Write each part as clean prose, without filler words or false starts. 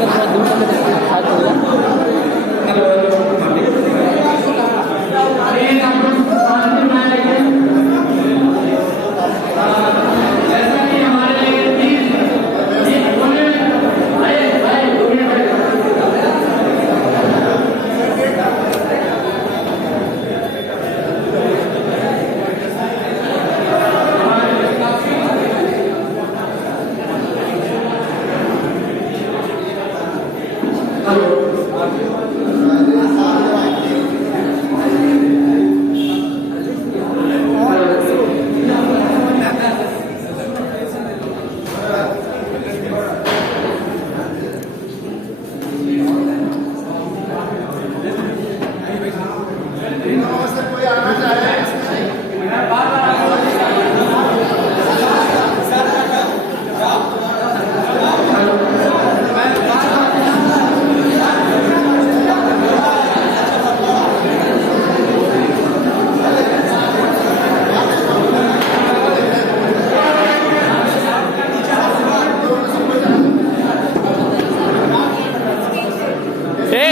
के थोड़ा दूर तक शायद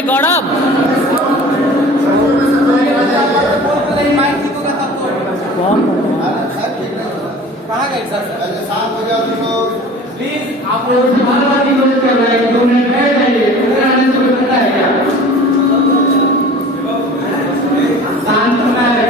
गौरव कहाँ गए सर? प्लीज आप लोग कर रहे हैं 2 मिनट बैठ जाइए। पता है क्या शांत होना है।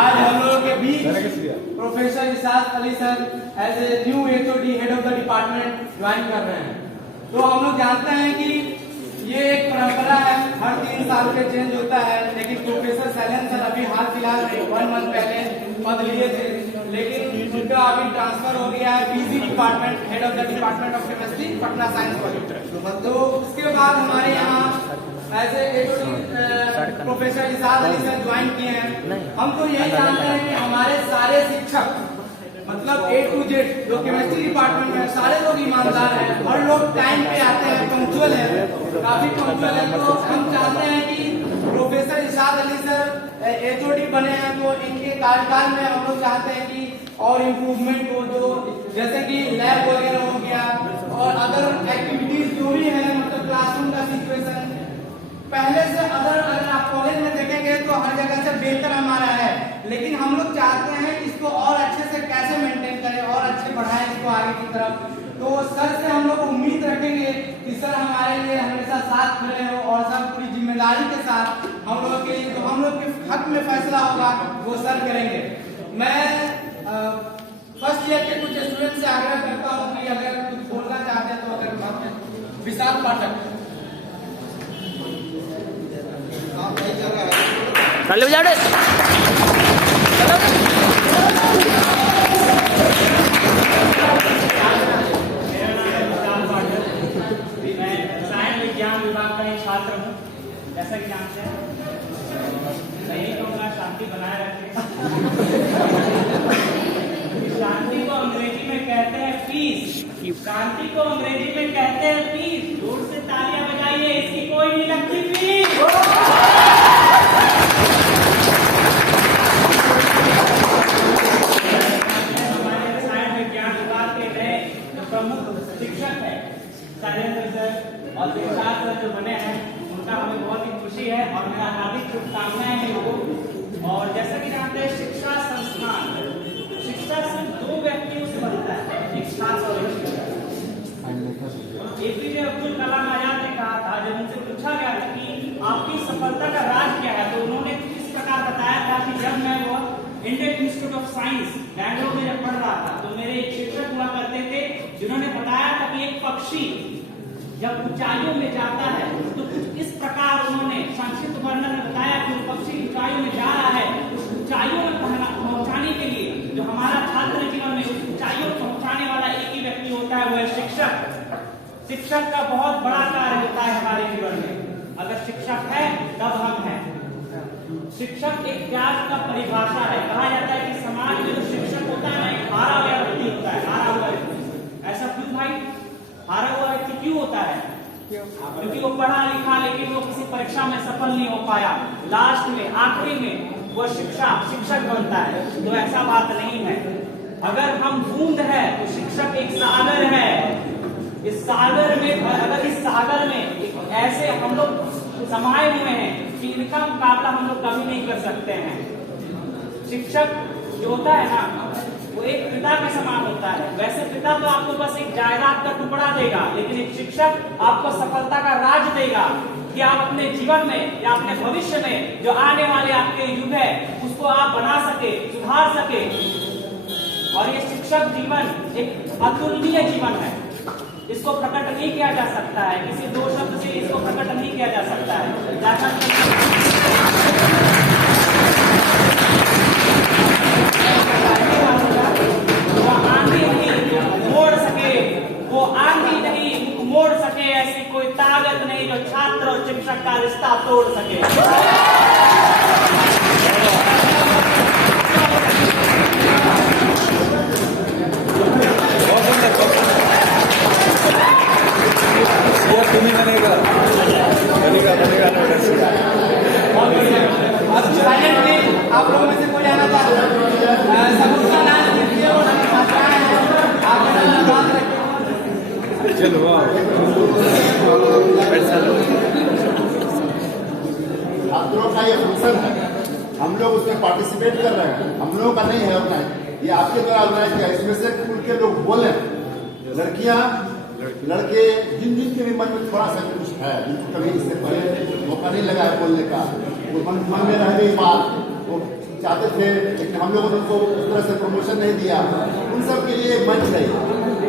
आज हम लोगों के बीच professor Isad Ali sir as a new HOD head of the department join कर रहे हैं। तो हम लोग जानते हैं कि ये एक परंपरा है, हर 3 साल पे चेंज होता है, लेकिन प्रोफेसर शैलेंद्र सर अभी हाल फिलहाल 1 मंथ पहले पद लिए थे, लेकिन उनका अभी ट्रांसफर हो गया है BC department head of the department of chemistry Patna science college. तो उसके बाद हमारे यहाँ as a professor Isad Ali sir join किए हैं। हम तो यही जानते हैं कि हमारे सारे शिक्षक मतलब A to Z जो केमिस्ट्री डिपार्टमेंट में सारे लोग ईमानदार हैं, हर लोग टाइम पे आते हैं, पंक्चुअल है, काफी पंक्चुअल है। तो हम चाहते हैं कि professor Isad Ali sir HOD बने हैं, तो इनके कार्यकाल में हम लोग चाहते हैं कि और इम्प्रूवमेंट हो, जो जैसे कि लैब वगैरह हो गया और अदर एक्टिविटीज जो भी है, मतलब क्लासरूम का सिचुएशन पहले से अगर आप कॉलेज में देखेंगे तो हर जगह से बेहतर हमारा है, लेकिन हम लोग चाहते हैं इसको और अच्छे से कैसे मेंटेन करें और अच्छे बढ़ाएं इसको आगे की तरफ। तो सर से हम लोग उम्मीद रखेंगे कि सर हमारे लिए हमेशा साथ खड़े हो और सर पूरी जिम्मेदारी के साथ हम लोग के लिए जो हम लोग के हक में फैसला होगा वो सर करेंगे। मैं फर्स्ट ईयर के कुछ स्टूडेंट से आग्रह करता हूँ कि अगर कुछ बोलना चाहते हैं तो अगर विशाल पाठक चलो जाओ रे छात्र हूँ, जैसा कि जानते हैं नहीं कहूँगा शांति बनाए रखें। शांति को अंग्रेजी में कहते हैं पीस, शांति को अंग्रेजी में कहते हैं पीस। जोर से तालियां बजाइए, इसकी कोई नहीं लगती पीस। हमारे साइड में ज्ञान विभाग के नए प्रमुख शिक्षक है शैलेंद्र सर और विशाल सर जो बने हैं, उनका हमें बहुत ही खुशी है और मेरा हार्दिक शुभकामनाएं हैं लोगों। और जैसा कि जानते हैं शिक्षा संस्थान, शिक्षा सिर्फ 2 व्यक्तियों से बनता इंस्टीट्यूट ऑफ साइंस बैंगलोर में जब पढ़ रहा था तो मेरे एक शिक्षक हुआ करते थे जिन्होंने बताया था कि एक पक्षी जब ऊंचाइयों में जाता है तो कुछ इस प्रकार उन्होंने संक्षिप्त वर्णन में बताया कि वो पक्षी ऊंचाइयों में जा रहा है, उस ऊंचाइयों में पहुंचाने के लिए जो हमारा छात्र जीवन में उस ऊंचाइयों में पहुंचाने वाला एक ही व्यक्ति होता है, वो है शिक्षक। शिक्षक का बहुत बड़ा कार्य होता है हमारे जीवन में। अगर शिक्षक है तब हम हैं। शिक्षक एक त्याग का परिभाषा है। कहा जाता है कि समाज में जो शिक्षक होता है ना, एक हारा हुआ व्यक्ति होता है, हारा हुआ व्यक्ति। ऐसा क्यों भाई? हारा हुआ व्यक्ति क्यों होता है? क्योंकि वो पढ़ा लिखा लेकिन वो किसी परीक्षा में सफल नहीं हो पाया, लास्ट में आखिरी में वो शिक्षक बनता है। तो ऐसा बात नहीं है। अगर हम बूंद है तो शिक्षक एक सागर है। इस सागर में, अगर इस सागर में ऐसे हम लोग समाये हुए हैं कि इनका मुकाबला हम लोग कभी नहीं कर सकते हैं। शिक्षक जो होता है ना, वो एक पिता के समान होता है। वैसे पिता तो आपको बस एक जायदाद का टुकड़ा देगा, लेकिन एक शिक्षक आपको सफलता का राज देगा कि आप अपने जीवन में या अपने भविष्य में जो आने वाले आपके युग है उसको आप बना सके, सुधार सके। और ये शिक्षक जीवन एक अतुलनीय जीवन है। इसको प्रकट नहीं किया जा सकता है, किसी दो शब्द से इसको प्रकट नहीं किया जा सकता है। वो आंधी नहीं मोड़ सके, ऐसी कोई ताकत नहीं जो छात्र और शिक्षक का रिश्ता तोड़ सके। आप लोगों में से कोई आना चाहता है? सबका नाम लीजिए और छात्राएं हैं, आगे बात रखिए। चलो आप लोगों का ये फंक्शन है, हम लोग उसमें पार्टिसिपेट कर रहे हैं। हम लोगों का नहीं है ऑर्गेनाइज, ये आपके द्वारा ऑर्गेनाइज किया। इसमें से खुल के लोग बोले, लड़कियां लड़के जिनके भी मन में थोड़ा सा कुछ है, जिनको कभी इससे पहले मौका नहीं लगा है बोलने का, वो मन में रह गई बात, वो चाहते थे लेकिन हम लोगों ने उनको उस तरह से प्रमोशन नहीं दिया। उन सब के लिए एक मंच है।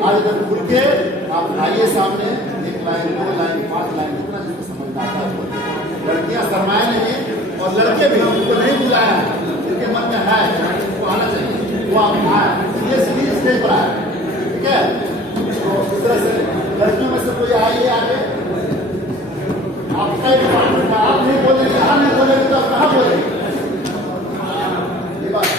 आज अगर खुल के आप आइए सामने, 1 लाइन 2 लाइन 5 लाइन जितना जिसको समझना आता है। लड़कियां शर्माए नहीं और लड़के भी उनको नहीं बुलाया, जिनके मन में है वो आना चाहिए, वो आप आए। ये सीरीज स्टेज पर आए, ठीक है? तो इस तरह से लड़कियों में से कोई आइए आगे। आपका डिपार्टमेंट आप नहीं बोलेंगे, यहाँ नहीं बोलेंगे तो आप कहाँ बोलेंगे? ये बात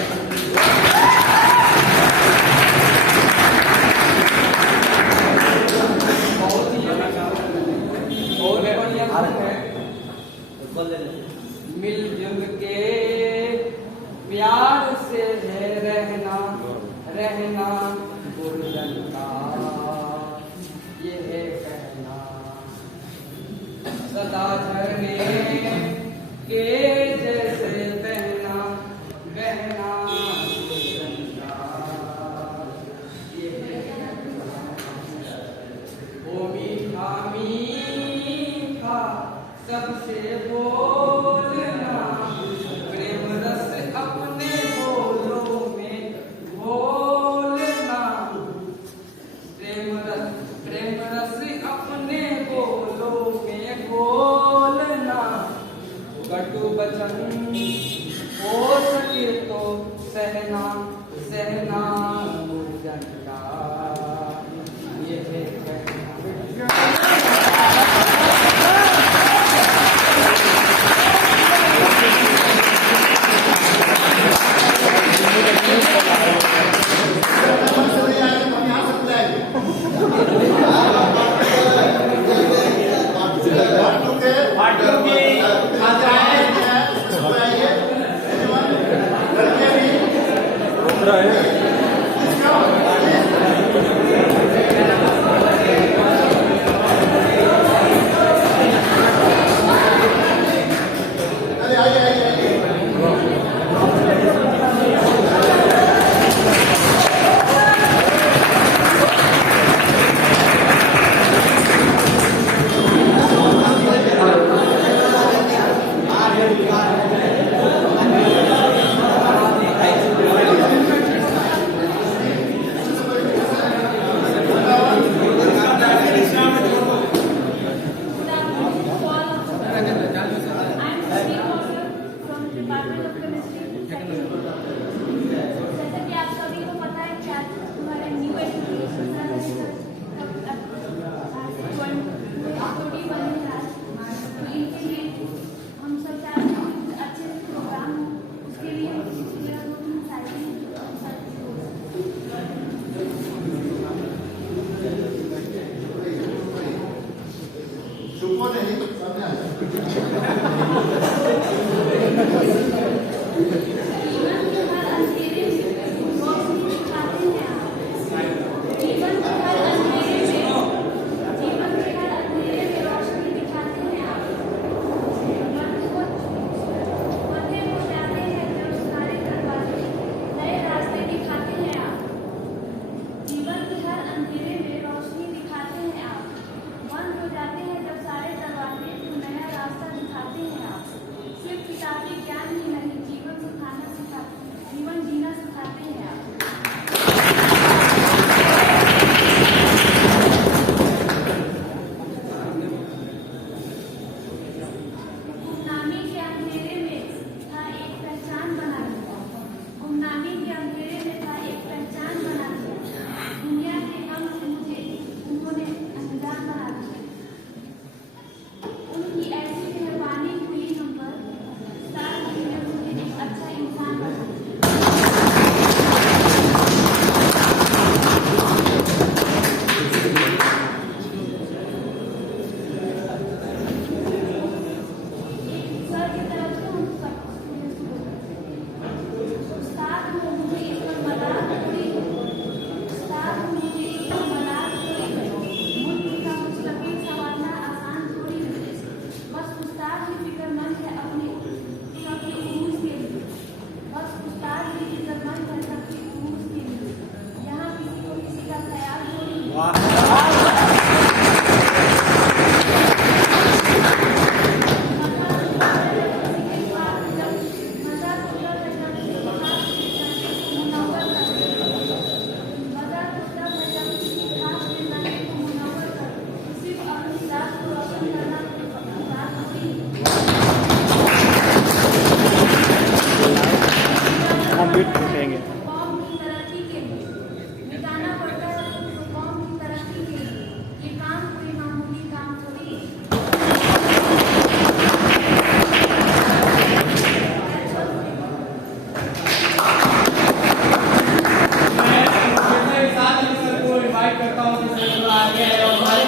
मिलजुल के प्यार से है रहना, रहना गुरजन का ये है कहना। सदा झरने के जैसे बहना, बहना गुरजन का ये है कहना। ओ मीठा मीठा सबसे बोलना, प्रेम रस अपने बोलों में बोलना। प्रेम रस अपने बोलों में बोलना। कटु वचन हो सके तो सहना, सहना गुरजन का ये है कहना। कौम की तरक्की के लिए मिटाना पड़ता है तो कौम की तरक्की के लिए ये काम कोई मामूली काम थोड़ी है। मैं साथ ही सर को इनवाइट करता हूँ कि सर थोड़ा आगे आए और हमारे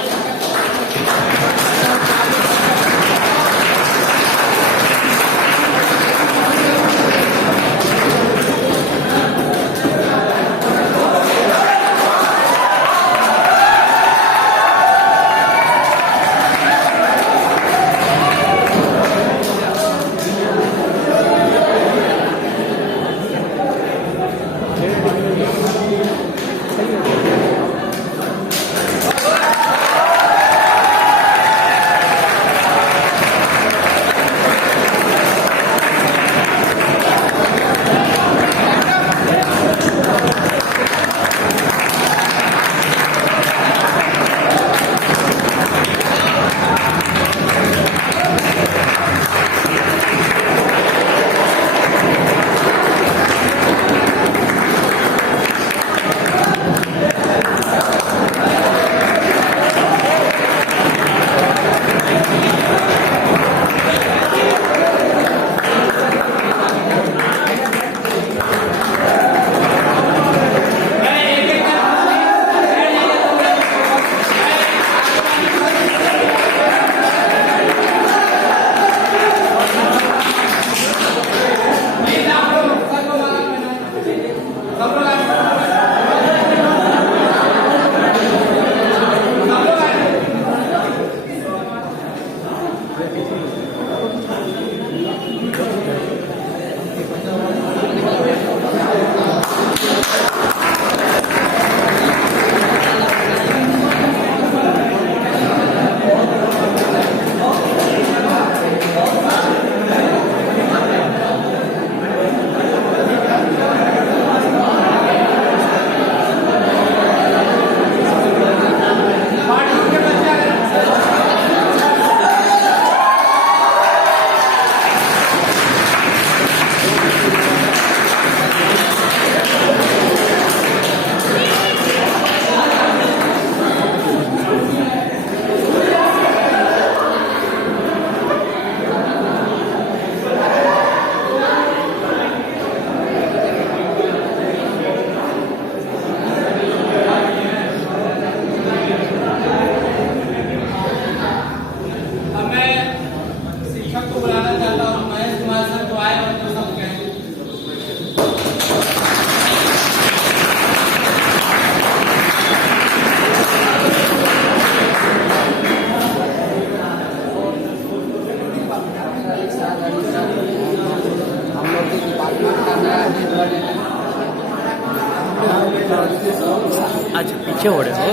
अच्छा पीछे हो रहे हो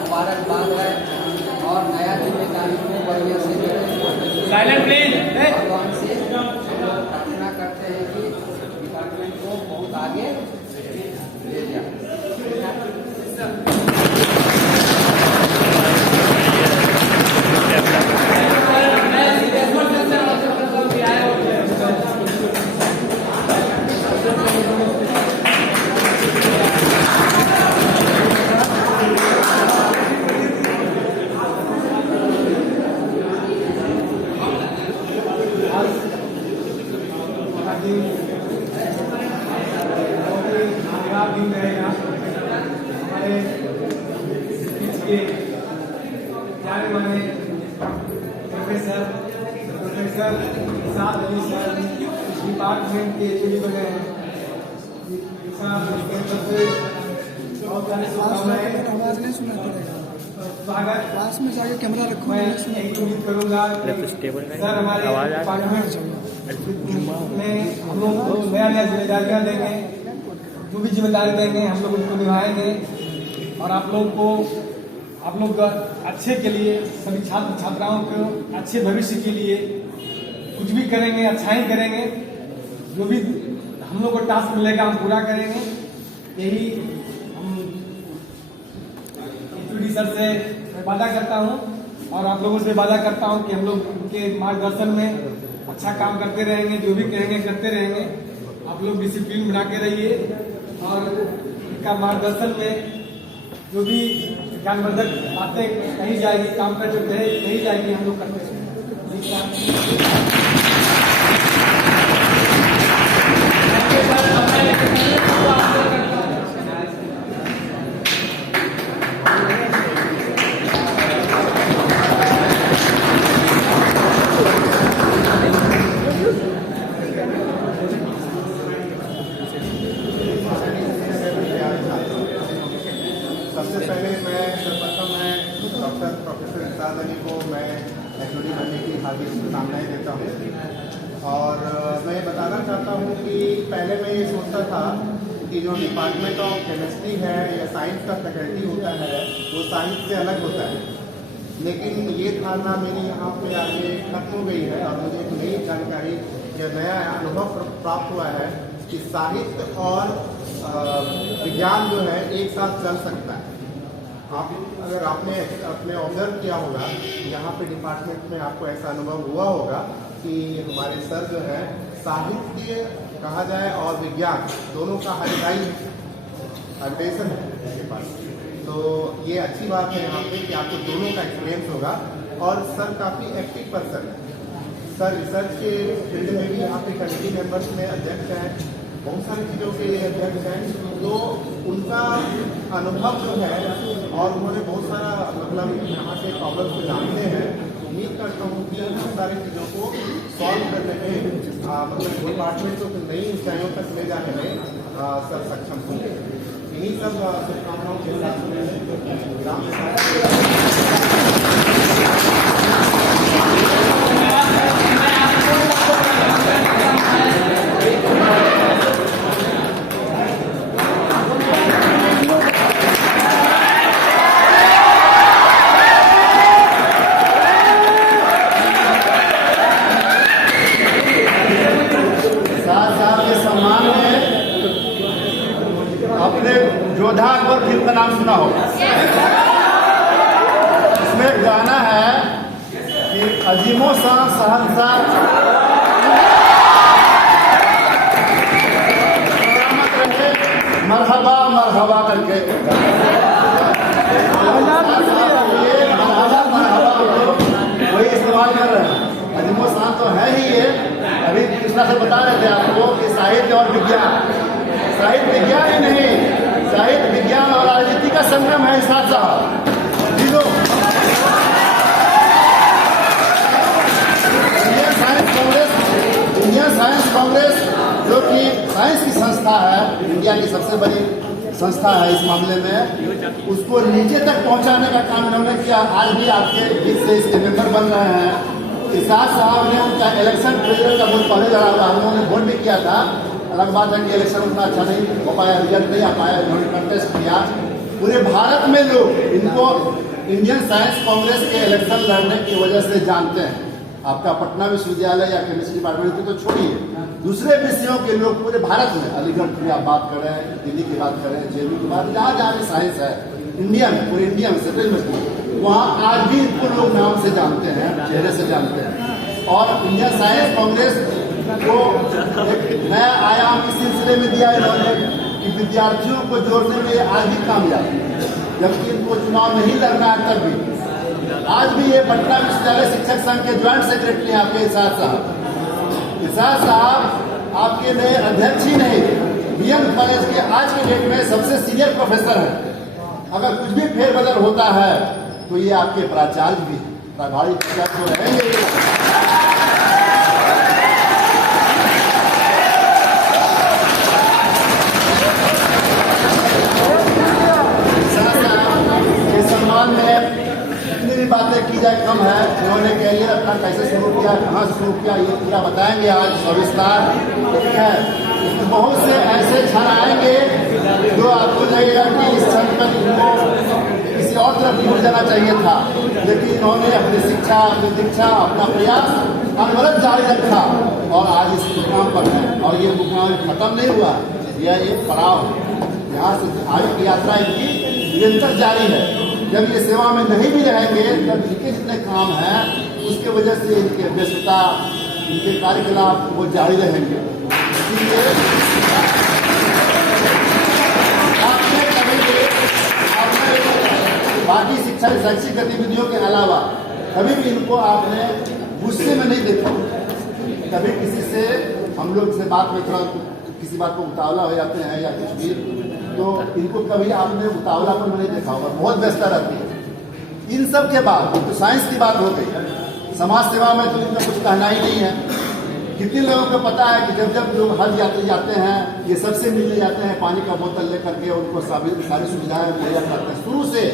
मुबारकबाद है और नया जिम्मेदारी को बढ़िया से साइलेंट प्लीज भगवान से प्रार्थना करते हैं कि डिपार्टमेंट को बहुत आगे ले जाए। दिन रहेगा हमारे बीच के जाने वाले प्रोफेसर साथ अली सर डिपार्टमेंट के एचओडी बने हैं बहुत सारी शुभकामनाएं। आवाज नहीं सुना पड़ेगा, स्वागत पास में जाके कैमरा रखो। मैं एक उम्मीद करूंगा सर हमारे डिपार्टमेंट में हम लोग नया नया जिम्मेदारियां देंगे, जो भी जिम्मेदारी देंगे हम लोग उसको निभाएंगे और आप लोग अच्छे के लिए, सभी छात्र छात्राओं को अच्छे भविष्य के लिए कुछ भी करेंगे, अच्छा ही करेंगे। जो भी हम लोग को टास्क मिलेगा हम पूरा करेंगे। यही हम HOD सर से वादा करता हूँ और आप लोगों से वादा करता हूँ कि हम लोग उनके मार्गदर्शन में अच्छा काम करते रहेंगे, जो भी कहेंगे करते रहेंगे। आप लोग डिसिप्लिन बना के रहिए और इनका मार्गदर्शन में जो भी ज्ञानवर्धक बातें कही जाएगी, काम पर जो कही जाएगी हम लोग करते रहेंगे। सबसे पहले सर्वप्रथम मैं डॉक्टर प्रोफेसर इरशाद अली को मैं HOD बनने की हार्दिक शुभकामनाएं देता हूं। और मैं बताना चाहता हूं कि पहले मैं ये सोचता था कि जो डिपार्टमेंट ऑफ केमिस्ट्री है या साइंस का फैकल्टी होता है वो साइंस से अलग होता है, लेकिन ये धारणा मेरी यहाँ पे आगे खत्म हो गई है और मुझे एक नई जानकारी या नया अनुभव प्राप्त हुआ है कि साहित्य और विज्ञान जो है एक साथ चल सकता है। अगर आपने अपने ऑब्जर्व किया होगा, यहाँ पे डिपार्टमेंट में आपको ऐसा अनुभव हुआ होगा कि हमारे सर जो है साहित्य कहा जाए और विज्ञान दोनों का हाईलाइट अध्ययन है उनके पास। तो ये अच्छी बात है यहाँ पे कि आपको दोनों का एक्सपीरियंस होगा। और सर काफ़ी एक्टिव पर्सन है। सर रिसर्च के फील्ड में भी यहाँ पे कमेटी मेंबर्स में अध्यक्ष हैं, बहुत सारी चीज़ों के अध्यक्ष हैं। तो उनका अनुभव जो है और उन्होंने बहुत सारा मतलब यहाँ के प्रॉब्लम को जानते हैं। उम्मीद करता हूँ कि इन सारी चीज़ों को सॉल्व करने में मतलब डिपार्टमेंट को नई ऊंचाइयों तक ले जाने में सर सक्षम होंगे। इन्हीं सब शुभकामनाओं के जोधा अकबर फिल्म का नाम सुना होगा। इसमें एक गाना है कि अजीमो शान शहंशाह मरहबा मरहबा करके वही इस्तेमाल कर रहे हैं। अजीमो शान तो है ही ये। अभी कृष्णा से बता रहे थे आपको कि साहित्य और विज्ञान, साहित्य विज्ञान ही नहीं, साहित्य विज्ञान और राजनीति का संगम है इरशाद साहब। इंडियन साइंस कांग्रेस जो कि साइंस की संस्था है, इंडिया की सबसे बड़ी संस्था है इस मामले में, उसको नीचे तक पहुंचाने का काम इन्होंने किया। आज भी आपके बीच से इसके मेंबर बन रहे हैं। इरशाद साहब ने उनका इलेक्शन प्रेसिडेंट का वोट पहले लड़ा हुआ, उन्होंने वोट भी किया था। अलग बात है कि इलेक्शन उतना अच्छा नहीं हो पाया, रिजल्ट नहीं आ पाया, इन्होंने कंटेस्ट किया। पूरे भारत में लोग इनको इंडियन साइंस कांग्रेस के इलेक्शन लड़ने की वजह से जानते हैं। आपका पटना विश्वविद्यालय या केमिस्ट्री डिपार्टमेंट की तो छोड़िए, दूसरे विषयों के लोग पूरे भारत में, अलीगढ़ की आप बात करें, दिल्ली की बात करें, JU की बात, जहाँ जहाँ भी साइंस है इंडिया में, पूरे इंडिया में सेटलमेंट, वहाँ आज भी इनको लोग नाम से जानते हैं, चेहरे से जानते हैं। और इंडियन साइंस कांग्रेस को एक नया आयाम इस सिलसिले में दिया इन्होंने कि विद्यार्थियों को जोड़ने में आज भी कामयाब है, जबकि इनको चुनाव नहीं लड़ना है तब भी। आज भी ये पटना विश्वविद्यालय शिक्षक संघ के ज्वाइंट सेक्रेटरी हैं आपके इरशाद साहब। इरशाद साहब आपके नए अध्यक्ष ही नहीं, BM कॉलेज के आज के डेट में सबसे सीनियर प्रोफेसर हैं। अगर कुछ भी फेरबदल होता है तो ये आपके प्राचार्य भी प्रभारी शिक्षक तो रहेंगे। बातें की जाए कम है। इन्होंने कैरियर अपना कैसे शुरू किया, कहाँ से शुरू किया, ये पूरा बताएंगे आज सविस्तार, ठीक है। बहुत से ऐसे क्षण आएंगे जो आपको लगेगा कि इस क्षण पर तरफ मुड़ जाना चाहिए था, लेकिन इन्होंने अपनी शिक्षा, अपनी दीक्षा, अपना प्रयास अनवरत जारी रखा और आज इस मुकाम पर है। और ये मुकाम खत्म नहीं हुआ, यह एक पड़ाव है। यहाँ से आगे की यात्रा इनकी निरंतर जारी है। जब ये सेवा में नहीं भी रहेंगे तब इनके जितने काम हैं उसके वजह से इनके व्यस्तता, इनके कार्यकलाप वो जारी रहेंगे। इसलिए आपने कभी भी बाकी शिक्षा शैक्षिक गतिविधियों के अलावा कभी भी इनको आपने गुस्से में नहीं देखा। कभी किसी से हम लोग से बात में थोड़ा किसी बात को उतावला हो जाते हैं या कुछ भी, तो इनको कभी आपने उतावलापन में नहीं देखा होगा, बहुत व्यस्तता रहती है। इन सब के बाद तो साइंस की बात हो गई, समाज सेवा में तो इनका कुछ कहना ही नहीं है। कितने लोगों को पता है कि जब जब लोग हज यात्री जाते हैं ये सबसे मिलने जाते हैं, पानी का बोतल लेकर के उनको सारी सुविधाएं मुहैया करते हैं शुरू से,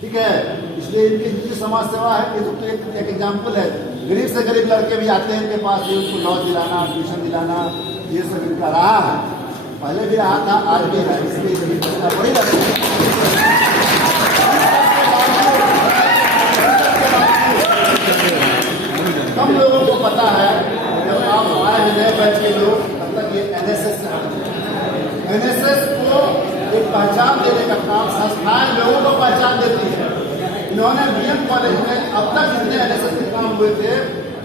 ठीक है। इसलिए इनकी जितनी समाज सेवा है ये तो एक एग्जाम्पल है। गरीब से गरीब लड़के भी आते हैं इनके पास, ये उनको लॉज दिलाना, ट्यूशन दिलाना, ये सब इनका रहा है, पहले भी रहा था, आज भी है। इसलिए बड़ी रहती है। कम लोगों को पता है, जब आप आए हैं नए बैच के लोग, तब तक ये एनएसएस से एनएसएस को एक पहचान देने का काम संस्थाएं लोगों को पहचान देती है। इन्होंने बीएम कॉलेज में अब तक जितने एनएसएस के काम हुए थे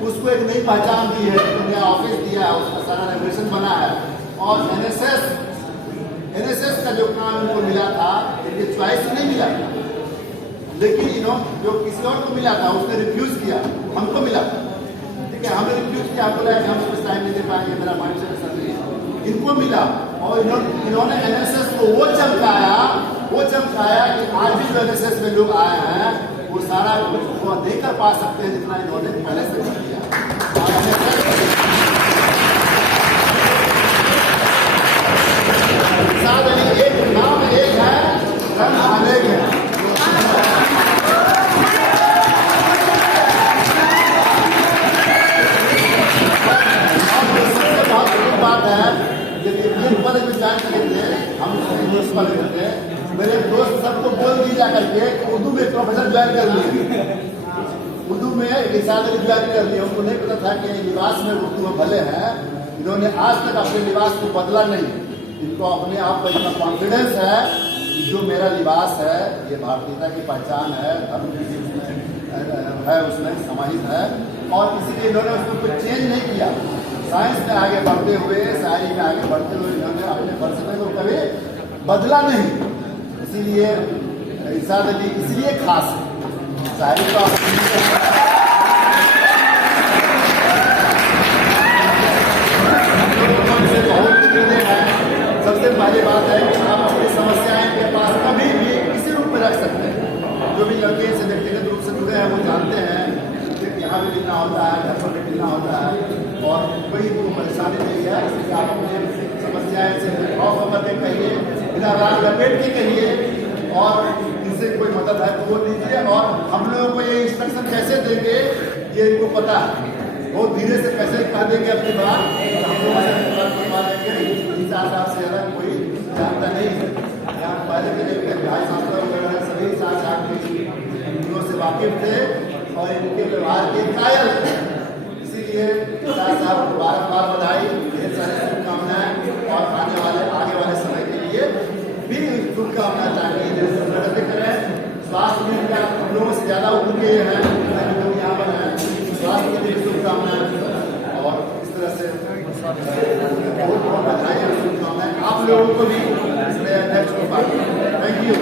उसको एक नई पहचान दी है, नया ऑफिस दिया है, उसका सारा रेगुलेशन बना है। और एनएसएस का जो काम इनको मिला था ये चॉइस से नहीं मिला था, लेकिन इन्होंने जो किसी और को मिला था उसने रिफ्यूज किया, हमको मिला था, ठीक है। हमने रिफ्यूज किया, बोला कि हम कुछ टाइम नहीं दे पाएंगे, मेरा माइंड सेट ऐसा नहीं है। इनको मिला और इन्होंने एनएसएस को वो चमकाया कि आज भी जो एनएसएस में लोग आए हैं वो सारा कुछ वो नहीं कर पा सकते हैं जितना इन्होंने पहले से कर दिया। एक नाम एक है, रंग अनेक है। बहुत बड़ी बात है, जब पद में ज्वाइन किए थे हम थे, मेरे दोस्त सबको बोल दी जा करके उर्दू में प्रोफेसर ज्वाइन कर लिए, उर्दू में रिसाल ज्वाइन कर लिया। उनको नहीं पता था कि लिबास में उर्दू में भले हैं, इन्होंने आज तक अपने लिबास को बदला नहीं। इनको अपने आप पर इतना कॉन्फिडेंस है कि जो मेरा लिबास है ये भारतीयता की पहचान है, धर्म है उसमें समाहित है, और इसीलिए इन्होंने उसको कोई चेंज नहीं किया। साइंस में आगे बढ़ते हुए, शायरी में आगे बढ़ते हुए इन्होंने अपने फलसफे को कभी बदला नहीं। इसीलिए इरशाद अली इसलिए खास है। शायरी का बहुत गिरने हैं। सबसे पहली बात है कि आप अपनी समस्याएं इनके पास कभी भी किसी रूप में रख सकते हैं। जो भी लड़के से व्यक्तिगत रूप से जुड़े हैं वो जानते हैं कि यहाँ भी मिलना होता है, घर पर भी मिलना होता है, और कोई परेशानी नहीं है। इसलिए आप अपनी समस्याएं से ऑफ होकर के कहिए, बिना राग लपेट के कहिए, और इनसे कोई मदद है तो वो लीजिए। और हम लोगों को ये इंस्ट्रक्शन कैसे देंगे ये इनको पता है, बहुत धीरे से कैसे कह देंगे अपनी बात, हम लोगों से से ज्यादा कोई जानता नहीं है। यहाँ पहले के भाई साहब वगैरह सभी साथ उन्हों से वाकिफ थे और इनके व्यवहार के कायल थे। इसीलिए साहब को बार बधाई, ढेर सारी शुभकामनाएं, और आगे वाले समय के लिए भी शुभकामनाएं चाहिए। प्रगति करें, स्वास्थ्य में क्या हम लोगों से ज्यादा उनके हैं, लोग यहाँ पर हैं, स्वास्थ्य के लिए शुभकामनाएं, और इस तरह से बहुत बहुत बधाई और शुभकामनाएं आप लोगों को भी इसलिए अध्यक्ष को पाती। Thank you.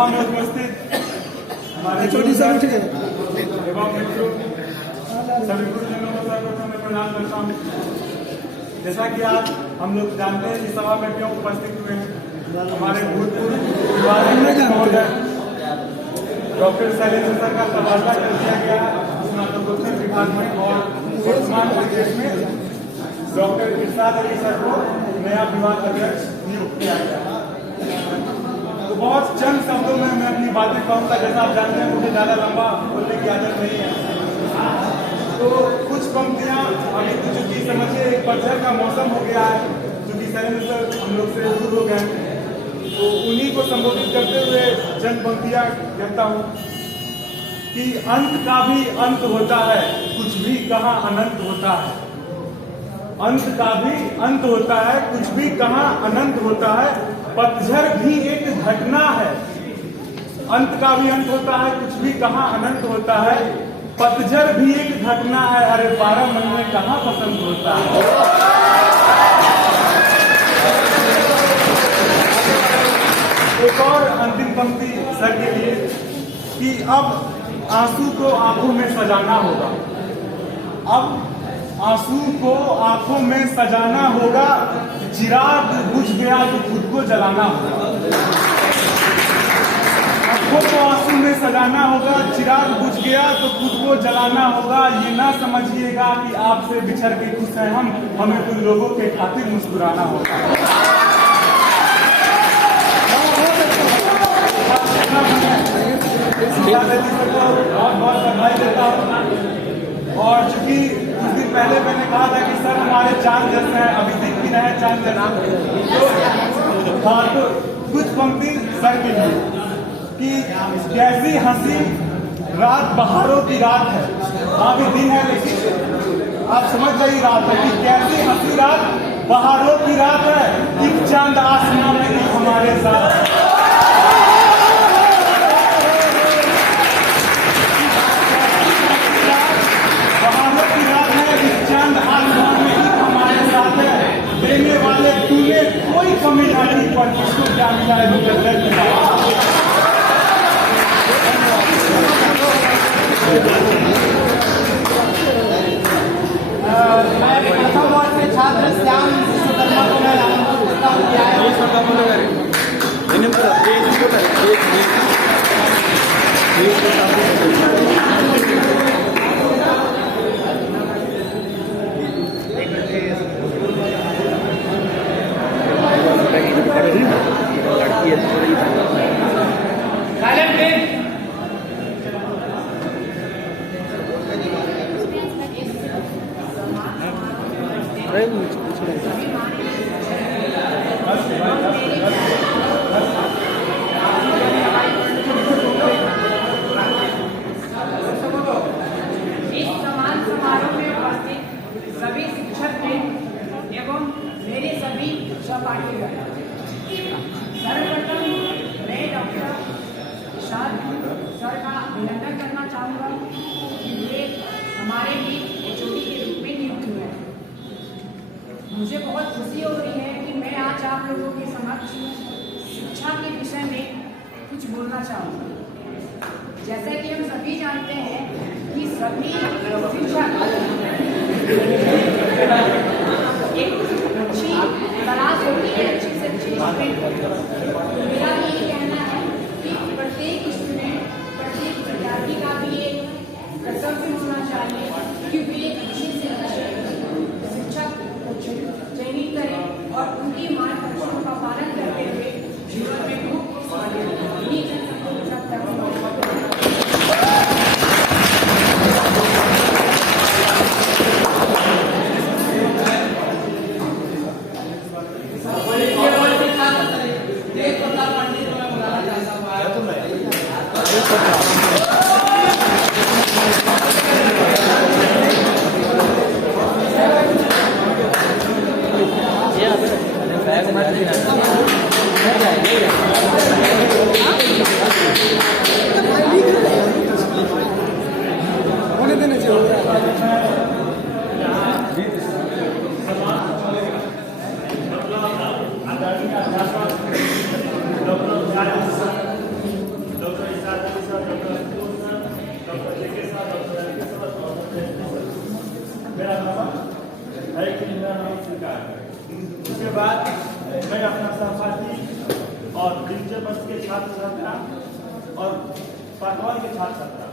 सभा में उपस्थित हमारे छोटी सा उठ गए एवं मित्रों, सभी गुरुजनों को सर्वप्रथम मैं प्रणाम करता हूँ। जैसा कि आप हम लोग जानते हैं इस सभा में क्यों उपस्थित हुए हैं, हमारे भूतपूर्व महोदय डॉक्टर शैलेंद्र सर का तबादला कर दिया गया स्नातकोत्तर विभाग में और वर्तमान परिवेश में डॉक्टर इरशाद अली सर को नया विभाग अध्यक्ष नियुक्त किया गया। तो बहुत चंद शब्दों में मैं अपनी बातें कहूँगा। जैसा आप जानते हैं मुझे ज्यादा लंबा बोलने की आदत नहीं है, तो कुछ पंक्तियां अभी तो चूंकि समझिए एक पतझड़ का मौसम हो गया है, चूंकि शैलेंद्र सर हम लोग से दूर हो गए, तो उन्हीं को संबोधित करते हुए चंद पंक्तियां कहता हूँ कि अंत का भी अंत होता है, कुछ भी कहाँ अनंत होता है। अंत का भी अंत होता है, कुछ भी कहाँ अनंत होता है। पतझड़ भी एक घटना है। अंत का भी अंत होता है, कुछ भी कहाँ अनंत होता है। पतझड़ भी एक घटना है, अरे 12 मन में कहाँ पसंद होता है। एक और अंतिम पंक्ति सर के लिए कि अब आंसू को आंखों में सजाना होगा। अब आंसू को आंखों में सजाना होगा, चिराग बुझ गया तो खुद को जलाना होगा। आंखों को आंसू में सजाना होगा, चिराग बुझ गया तो खुद को जलाना होगा। ये ना समझिएगा कि आपसे बिछड़ के खुश हैं हम, हमें उन लोगों के खातिर मुस्कुराना होगा। बहुत बहुत बधाई देता हूँ। और चूंकि कुछ दिन पहले मैंने कहा था कि सर हमारे चांद जैसे हैं, अभी दिख भी रहे चांद जैसा, तो कुछ पंक्ति सर के लिए कि कैसी हंसी रात बहारों की रात है। अभी दिन है लेकिन आप समझ जाइए रात है कि कैसी हंसी रात बहारों की रात है। एक चांद आसमान में भी हमारे साथ। चांद आसमान में ही हमारे साथ है। देने वाले तूने कोई कमी ना की, पर किसको क्या मिला है मैं प्रथम वर्ष के छात्र श्याम विश्वकर्मा को मैं आमंत्रित करता हूँ कि आए। सभी शिक्षक एवं मेरे सभी सहपाठीगण, सर्वप्रथम मैं डॉक्टर इरशाद सर का अभिनंदन करना चाहूँगा कि वे हमारे बीच एचओडी के रूप में नियुक्त हुए हैं। मुझे बहुत खुशी हो रही है कि मैं आज आप लोगों के समक्ष शिक्षा के विषय में कुछ बोलना चाहूँगा। जैसे कि हम सभी जानते हैं कि सभी शिक्षक एक अच्छी तलाश होती है, अच्छी से अच्छी स्टूडेंट। मेरा यही कहना है कि प्रत्येक स्टूडेंट, प्रत्येक विद्यार्थी का भी एक कर्तव्य होना चाहिए कि वे एक अच्छे से अच्छे शिक्षक को चयनित करें और उनकी मार्गदर्शन का पालन करते हुए जीवन में खूब है कि मेरा नाम स्वीकार करें। उसके बाद मैं अपना सहपाठी और द्वितीय वर्ष के छात्र छात्रा और पाटवार के छात्र छात्रा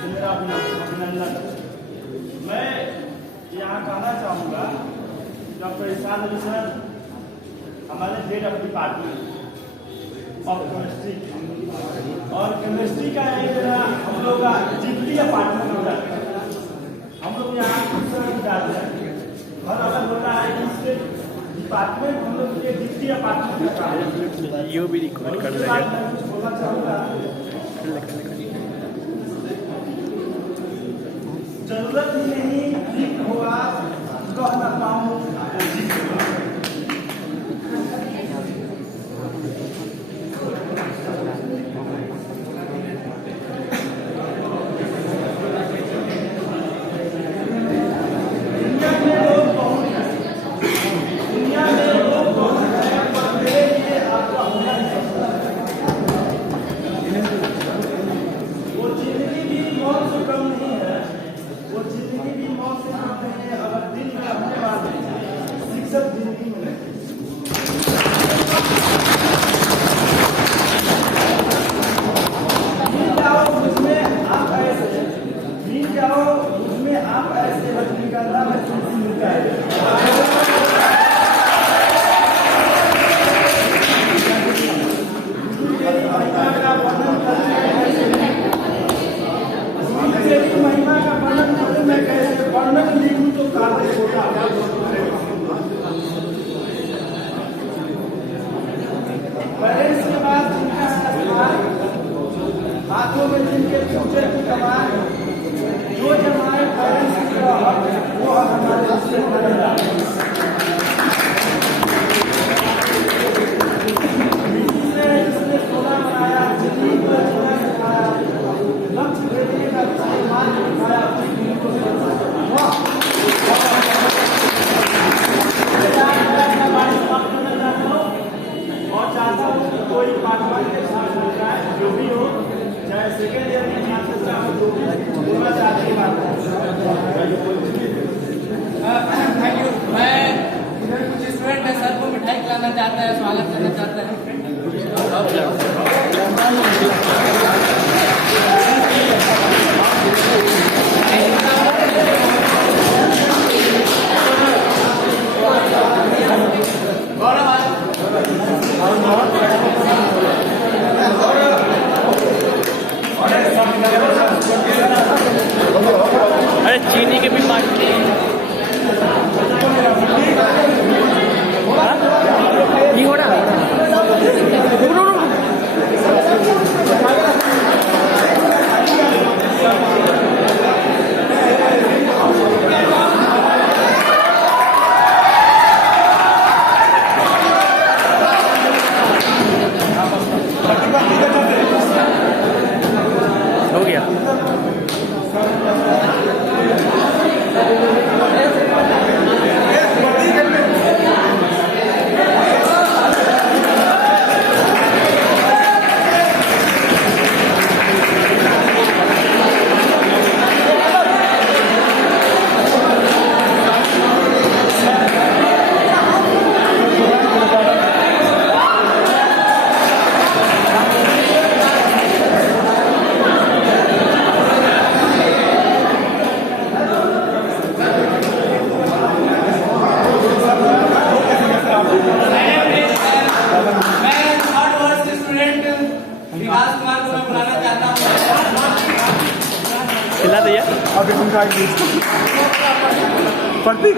से मेरा अभिनंदन। मैं यहाँ कहना चाहूँगा डॉक्टर इरशाद अली सर हमारे head of department of chemistry और केमिस्ट्री का एक हम लोग का द्वितीय अपार्टमेंट हो जाता है। हम लोग यहाँ जाते हैं और अगर होता है कि इसके डिपार्टमेंट हम लोग के द्वितीय अपार्टमेंट का है। ये भी रिकॉर्ड कर लेगा। मैं कुछ बोलना चाहूँगा। जरूरत ही नहीं ठीक होगा कह ना पाऊँ पेरेंट्स के बाद जिनका हाथों में जिनके फ्यूचर की कमान जो जमाए पेरेंट्स की वो हमारे इससे बनेगा। इसने सोना बनाया जिंदगी को जीना सिखाया लक्ष्य भेजने का सम्मान दिखाया अपनी टीम को और चाहता हूँ कि कोई पाठवान के साथ हो जाए जो भी हो चाहे सेकेंड ईयर में छात्र हो जो भी बोलना चाहते हैं थैंक यू। मैं इधर कुछ स्टूडेंट है सर को मिठाई खिलाना चाहता है, स्वागत करना चाहता अरे चीनी के भी पार्ट नहीं हो रहा। हो गया। खिला दिया। अभी हम प्रतीक